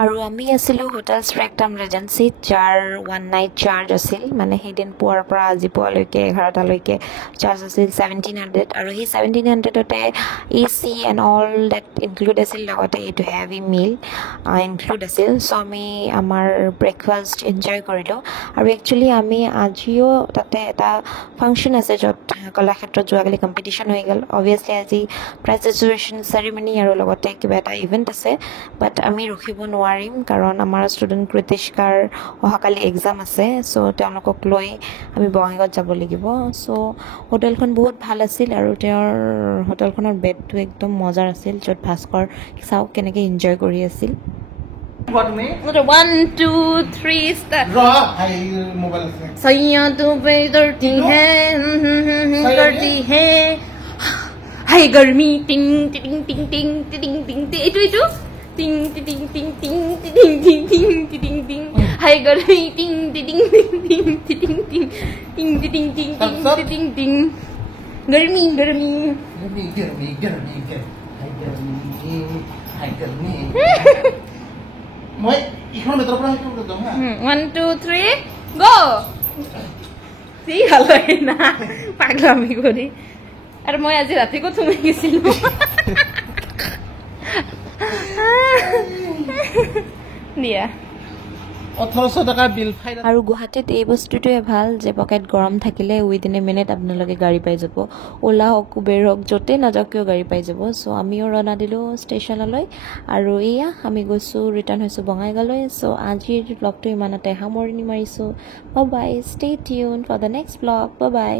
আৰু আমি আছিলোঁ হোটেল স্প্ৰেকটাম ৰেজেঞ্চিত, যাৰ 1 নাইট চাৰ্জ আছিল, মানে সেইদিন পুৱাৰ পৰা আজি পুৱালৈকে 11টালৈকে চাৰ্জ আছিল 1700, আৰু সেই 1700তে AC and all date include আছিল, লগতে এইটো হেভি মিল ইনক্লুড আছিল। চ' আমি আমাৰ ব্ৰেকফাষ্ট এনজয় কৰিলোঁ। আৰু একচুৱেলি আমি আজিও তাতে এটা ফাংচন আছে য'ত কলাক্ষেত্ৰত যোৱাকালি কম্পিটিশ্যন হৈ গ'ল। অভিয়াছলি আজি প্ৰাইজ ডিষ্ট্ৰিবিউশ্যন চেৰিমনি আৰু লগতে কিবা এটা ইভেণ্ট আছে, বাট আমি ৰখিব নোৱাৰিম কাৰণ আমাৰ ষ্টুডেণ্ট কৃতিষ্কাৰ অহাকালি এক্সাম আছে। চ' তেওঁলোকক লৈ আমি বঙাইগাঁৱত যাব লাগিব। চ' হোটেলখন বহুত ভাল আছিল আৰু তেওঁৰ হোটেলখনৰ বেডটো একদম মজাৰ আছিল, য'ত ভাস্কৰ চাওক কেনেকৈ এনজয় কৰি আছিল। তুমি 1 2 3 start ৰ হাই মোবাইল আছে सैया तू पे करती है करती है हाय गर्मी टिंग टिंग टिंग टिंग टिंग टिंग इटू इटू टिंग टिंग टिंग टिंग टिंग टिंग टिंग टिंग टिंग हाय गर्मी टिंग टिंग टिंग टिंग टिंग टिंग टिंग टिंग टिंग टिंग टिंग गर्मी गर्मी মই ইখন ভিতৰৰ পৰা সেইটো যাম হা 1 2 3 গো সি ভালো না পাগলামি করি আর মই আজি রাতে কো তুমি গেছিল দিয়া 1800 টকা বিল ফাইল আৰু গুৱাহাটীত এই বস্তুটোৱে ভাল যে পকেট গৰম থাকিলে উইদিন এ মিনিট আপোনালোকে গাড়ী পাই যাব। অ'লা হওক উবেৰ হওক য'তেই নাযাওক কিয় গাড়ী পাই যাব। চ' আমিও ৰওনা দিলোঁ ষ্টেচনলৈ, আৰু এয়া আমি গৈছোঁ, ৰিটাৰ্ণ হৈছোঁ বঙাইগাঁৱলৈ। চ' আজিৰ ব্লগটো ইমানতে সামৰণি মাৰিছোঁ। Bye bye, stay tune for the next blog. Bye by.